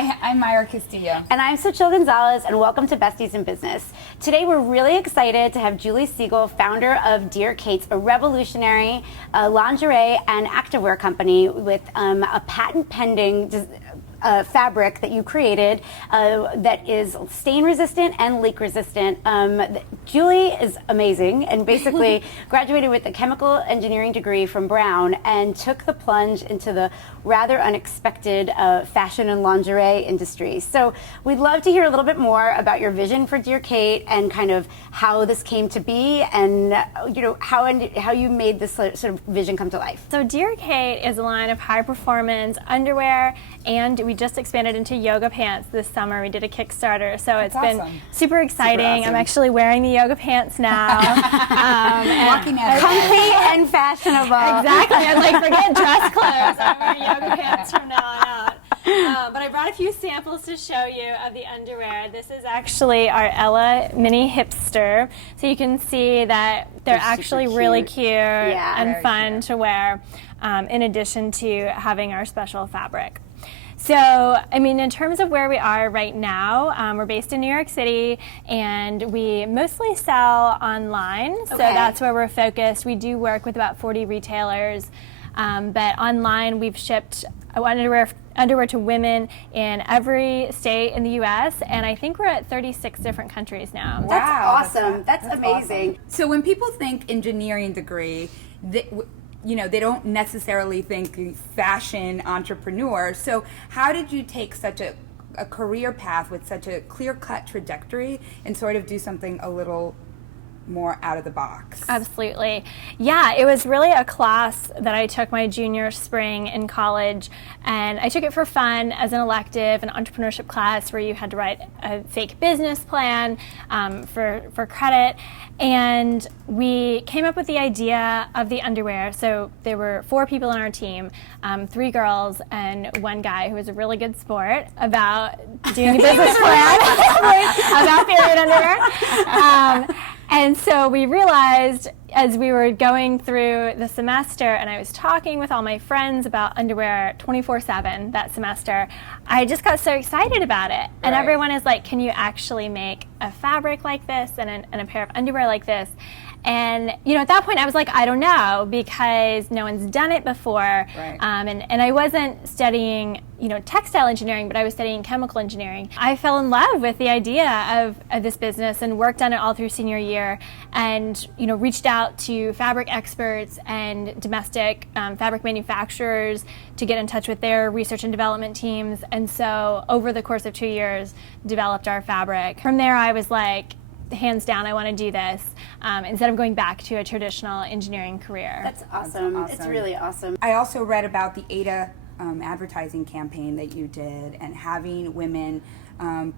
Hi, I'm Myra Castillo. And I'm Sygiel Gonzalez, and welcome to Besties in Business. Today we're really excited to have Julie Sygiel, founder of Dear Kate, a revolutionary lingerie and activewear company with a patent-pending fabric that you created that is stain resistant and leak resistant. Julie is amazing and basically graduated with a chemical engineering degree from Brown and took the plunge into the rather unexpected fashion and lingerie industry. So we'd love to hear a little bit more about your vision for Dear Kate and kind of how this came to be and how you made this sort of vision come to life. So Dear Kate is a line of high performance underwear, and we just expanded into yoga pants this summer. We did a Kickstarter, so it's been super exciting. Super awesome. I'm actually wearing the yoga pants now. Walking out Comfy and fashionable. Exactly. I'm forget dress clothes. I'm wearing yoga pants from now on out. But I brought a few samples to show you of the underwear. This is actually our Ella Mini Hipster. So you can see that they're actually really cute and fun to wear, in addition to having our special fabric. So, I mean, in terms of where we are right now, we're based in New York City, and we mostly sell online. So that's where we're focused. We do work with about 40 retailers, but online we've shipped underwear to women in every state in the U.S., and I think we're at 36 different countries now. Wow, that's awesome. That's amazing. Awesome. So when people think engineering degree, they don't necessarily think fashion entrepreneur. So how did you take such a career path with such a clear-cut trajectory and sort of do something a little more out of the box? Absolutely. Yeah, it was really a class that I took my junior spring in college, and I took it for fun as an elective, an entrepreneurship class where you had to write a fake business plan for credit, and we came up with the idea of the underwear. So there were 4 people on our team, 3 girls and 1 guy who was a really good sport about doing a business plan about period underwear. And so we realized as we were going through the semester, and I was talking with all my friends about underwear 24/7 that semester, I just got so excited about it. And everyone is like, can you actually make a fabric like this and a pair of underwear like this? And at that point I was like, I don't know, because no one's done it before. And I wasn't studying textile engineering, but I was studying chemical engineering. I fell in love with the idea of this business and worked on it all through senior year, and reached out to fabric experts and domestic fabric manufacturers to get in touch with their research and development teams. And so over the course of 2 years developed our fabric. From there I was like, hands down, I want to do this instead of going back to a traditional engineering career. That's awesome. It's really awesome. I also read about the Ada advertising campaign that you did, and having women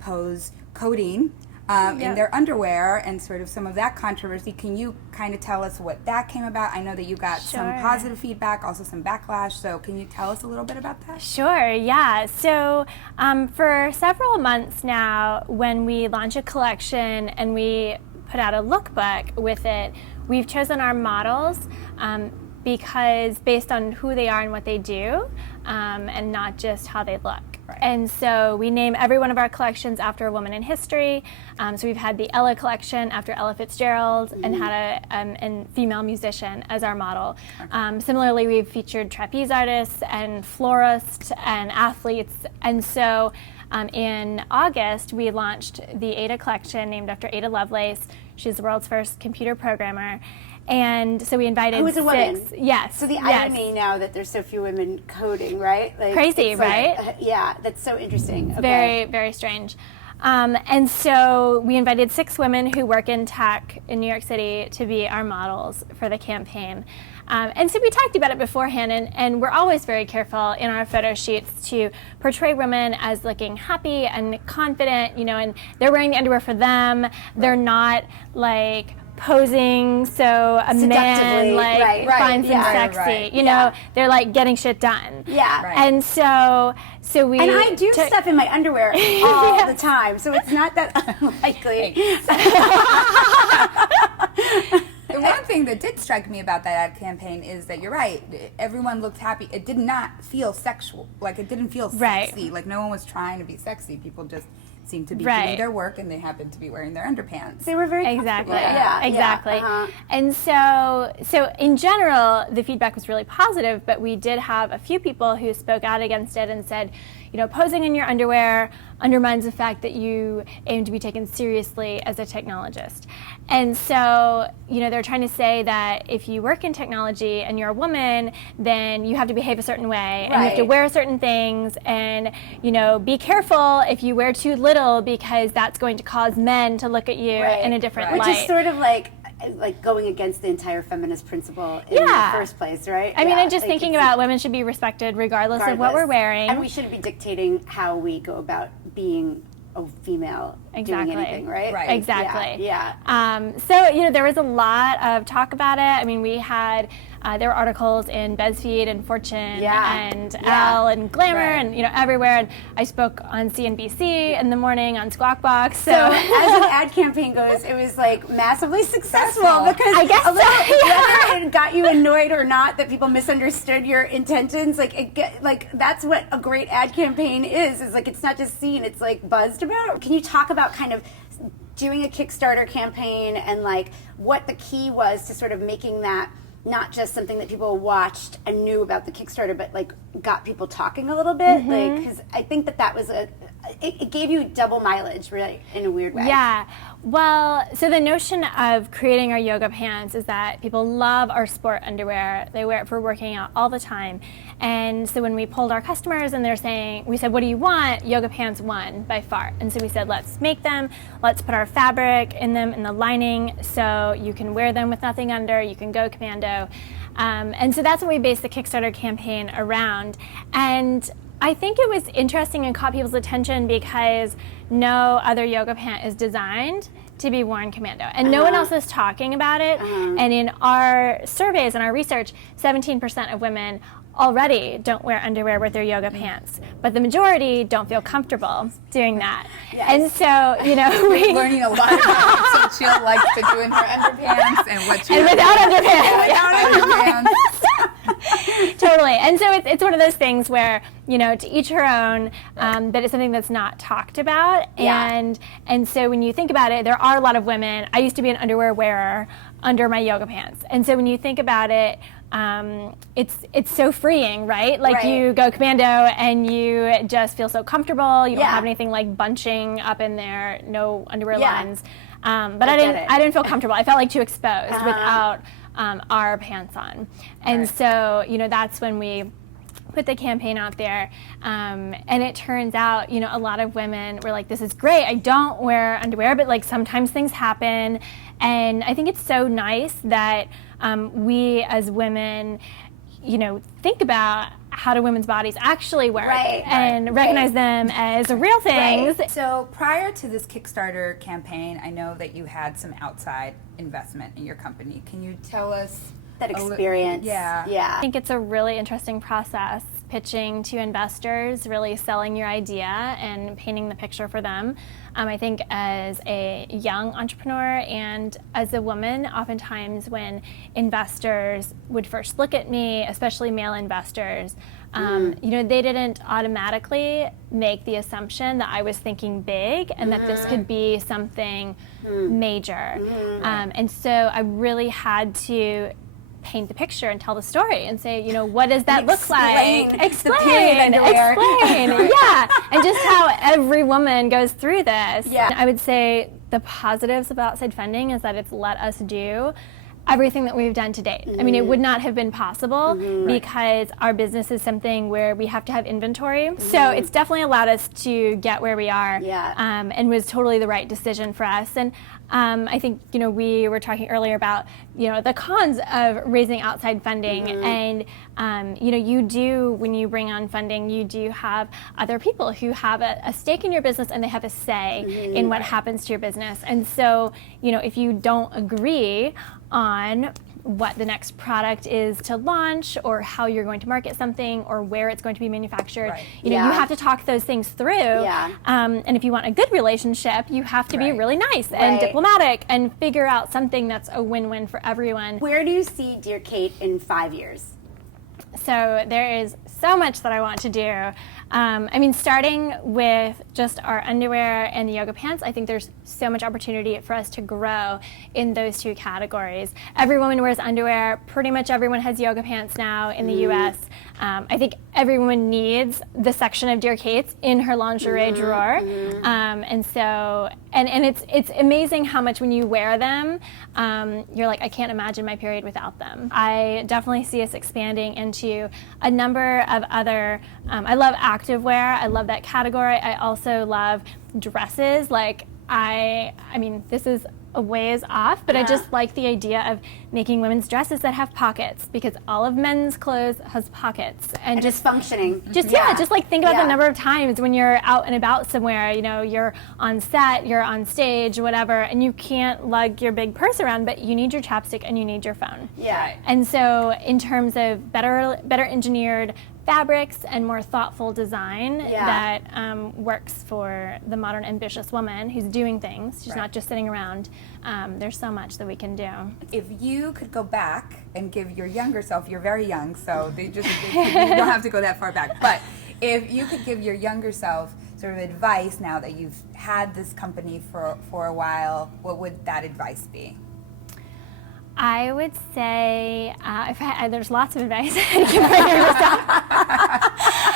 pose codeine in their underwear, and sort of some of that controversy. Can you kind of tell us what that came about? I know that you got some positive feedback, also some backlash, so can you tell us a little bit about that? Sure, yeah. So for several months now, when we launch a collection and we put out a lookbook with it, we've chosen our models because based on who they are and what they do, and not just how they look. And so we name every one of our collections after a woman in history. So we've had the Ella collection after Ella Fitzgerald, and had a female musician as our model. Similarly, we've featured trapeze artists and florists and athletes. And so in August, we launched the Ada collection named after Ada Lovelace. She's the world's first computer programmer. And so we invited Who is a woman? 6. Yes. So the irony now that there's so few women coding, right? Crazy, right? Yeah, that's so interesting. Very, very strange. And so we invited 6 women who work in tech in New York City to be our models for the campaign. And so we talked about it beforehand, and we're always very careful in our photo shoots to portray women as looking happy and confident, and they're wearing the underwear for them. They're not posing so a man finds them sexy. You know, they're getting shit done. And so we and I do stuff in my underwear all the time, so it's not that unlikely. The one thing that did strike me about that ad campaign is that you're right. Everyone looked happy. It did not feel sexual. Like, it didn't feel sexy. Like, no one was trying to be sexy. People just seemed to be doing their work, and they happened to be wearing their underpants. They were very exactly, exactly. And so in general, the feedback was really positive. But we did have a few people who spoke out against it and said, posing in your underwear undermines the fact that you aim to be taken seriously as a technologist. And so, they're trying to say that if you work in technology and you're a woman, then you have to behave a certain way, and you have to wear certain things, and, be careful if you wear too little, because that's going to cause men to look at you in a different light. Which is sort of like going against the entire feminist principle in the first place, right? I mean, I'm just thinking about women should be respected regardless of what we're wearing. And we shouldn't be dictating how we go about being a female doing anything, right? Exactly. Yeah. So, there was a lot of talk about it. I mean, we had, there were articles in BuzzFeed and Fortune and Elle and Glamour and, everywhere. And I spoke on CNBC in the morning on Squawk Box. So as an ad campaign goes, it was like massively successful because I guess whether it got you annoyed or not that people misunderstood your intentions, that's what a great ad campaign is like, it's not just seen, it's like buzzed about. Can you talk about kind of doing a Kickstarter campaign and like what the key was to sort of making that not just something that people watched and knew about the Kickstarter, but like got people talking a little bit? Like, because I think that was it gave you double mileage, really, in a weird way. Yeah. Well, so the notion of creating our yoga pants is that people love our sport underwear. They wear it for working out all the time. And so when we polled our customers and we said, what do you want? Yoga pants won by far. And so we said, let's make them. Let's put our fabric in them, in the lining, so you can wear them with nothing under. You can go commando. And so that's what we based the Kickstarter campaign around. And I think it was interesting and caught people's attention because no other yoga pant is designed to be worn commando. And no one else is talking about it. And in our surveys and our research, 17% of women already don't wear underwear with their yoga pants, but the majority don't feel comfortable doing that. And so, we're learning a lot about what Sygiel likes to do in her underpants and what she without underpants. Without underpants. Totally. And so it's one of those things where, to each her own, but it's something that's not talked about. And so when you think about it, there are a lot of women. I used to be an underwear wearer under my yoga pants. And so when you think about it, it's so freeing, right? Like you go commando and you just feel so comfortable. You don't have anything like bunching up in there, no underwear lines. But I didn't feel comfortable. I felt like too exposed without our pants on. And so, that's when we put the campaign out there. And it turns out, a lot of women were like, this is great. I don't wear underwear, but like sometimes things happen. And I think it's so nice that we as women, think about how do women's bodies actually work and recognize them as real things. So prior to this Kickstarter campaign, I know that you had some outside investment in your company. Can you tell us that experience? I think it's a really interesting process, pitching to investors, really selling your idea and painting the picture for them. I think as a young entrepreneur and as a woman, oftentimes when investors would first look at me, especially male investors, they didn't automatically make the assumption that I was thinking big and that this could be something major. And so I really had to paint the picture and tell the story and say, what does that look like? Explain. And just how every woman goes through this. I would say the positives of outside funding is that it's let us do everything that we've done to date. I mean, it would not have been possible because our business is something where we have to have inventory. So it's definitely allowed us to get where we are and was totally the right decision for us. And I think, we were talking earlier about, the cons of raising outside funding. And, you do, when you bring on funding, you do have other people who have a stake in your business and they have a say in what happens to your business. And so, if you don't agree on what the next product is to launch, or how you're going to market something, or where it's going to be manufactured. Right. You know, you have to talk those things through. And if you want a good relationship, you have to be really nice and diplomatic and figure out something that's a win-win for everyone. Where do you see Dear Kate in 5 years? So there is so much that I want to do. I mean, starting with just our underwear and the yoga pants, I think there's so much opportunity for us to grow in those two categories. Every woman wears underwear. Pretty much everyone has yoga pants now in the U.S. I think every woman needs the section of Dear Kate's in her lingerie drawer. And so, and it's amazing how much when you wear them, you're like, I can't imagine my period without them. I definitely see us expanding into a number of other, I love activewear. I love that category. I also love dresses. Like, I mean, this is a ways off, but I just like the idea of making women's dresses that have pockets, because all of men's clothes has pockets, and just functioning. Just just like think about the number of times when you're out and about somewhere, you know, you're on set, you're on stage, whatever, and you can't lug your big purse around, but you need your chapstick and you need your phone. And so in terms of better engineered fabrics and more thoughtful design that works for the modern ambitious woman who's doing things. She's not just sitting around. There's so much that we can do. If you could go back and give your younger self, you're very young, so you don't have to go that far back, but if you could give your younger self sort of advice now that you've had this company for a while, what would that advice be? I would say, there's lots of advice I can give my younger self.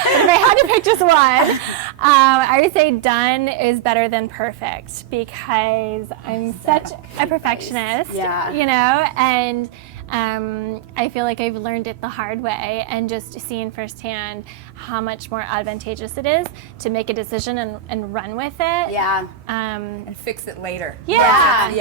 But if I had to pick just one, I would say done is better than perfect, because I'm such a perfectionist, you know, and I feel like I've learned it the hard way, and just seeing firsthand how much more advantageous it is to make a decision and run with it. And fix it later. Because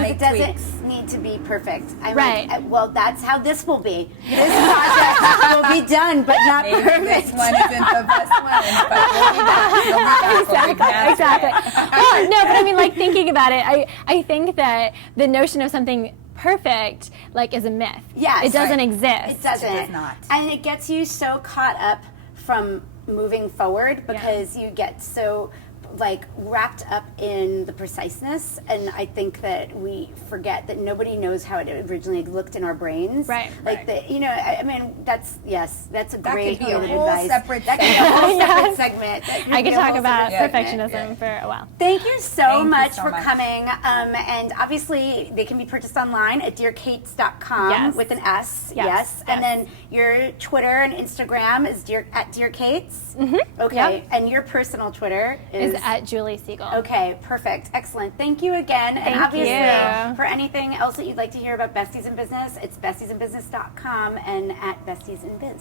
Make it doesn't tweaks. need to be perfect. Right. Well, that's how this will be. This project will be done, but not Maybe perfect. this one isn't the best one, but we'll be back. Exactly. Well, no, but I mean, like, thinking about it, I think that the notion of something perfect, like, is a myth. It doesn't exist. It doesn't. It does not. And it gets you so caught up from moving forward, because you get so like wrapped up in the preciseness, and I think that we forget that nobody knows how it originally looked in our brains. Like the, you know, I mean, that's a great could be a bit of whole advice. separate That could be a whole separate segment. I could talk about segment. perfectionism for a while. Thank you so much so for much. coming. And obviously, they can be purchased online at dearkates.com with an S. Yes. And then your Twitter and Instagram is at Dear Kates. Okay. And your personal Twitter is at Julie Sygiel. Okay, perfect. Excellent. Thank you again. And obviously, for anything else that you'd like to hear about Besties in Business, it's bestiesinbusiness.com and at Besties in Biz.